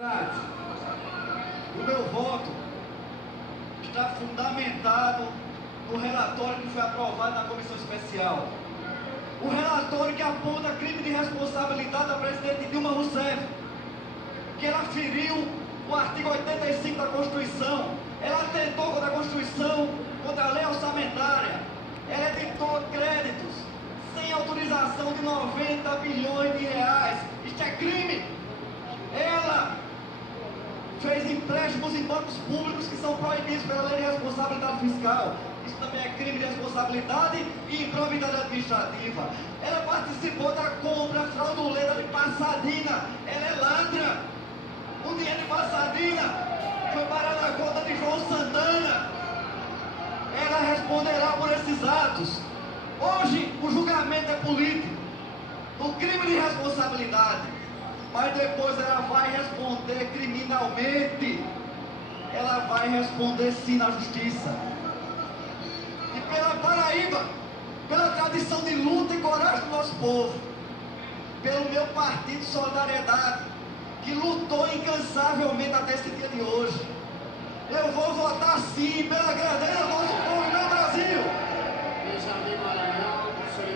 O meu voto está fundamentado no relatório que foi aprovado na comissão especial. O relatório que aponta crime de responsabilidade da presidente Dilma Rousseff, que ela feriu o artigo 85 da Constituição, ela atentou contra a Constituição, contra a lei orçamentária, ela editou créditos sem autorização de 90 bilhões de reais. Isto é crime. Ela fez empréstimos em bancos públicos que são proibidos pela lei de responsabilidade fiscal. Isso também é crime de responsabilidade e improbidade administrativa. Ela participou da compra fraudulenta de Passadina. Ela é ladra. O dinheiro de Passadina foi parar na conta de João Santana. Ela responderá por esses atos. Hoje o julgamento é político, no crime de responsabilidade, mas depois ela vai responder criminalmente. Ela vai responder sim na justiça. E pela Paraíba, pela tradição de luta e coragem do nosso povo, pelo meu partido Solidariedade, que lutou incansavelmente até esse dia de hoje, eu vou votar sim pela grandeza do nosso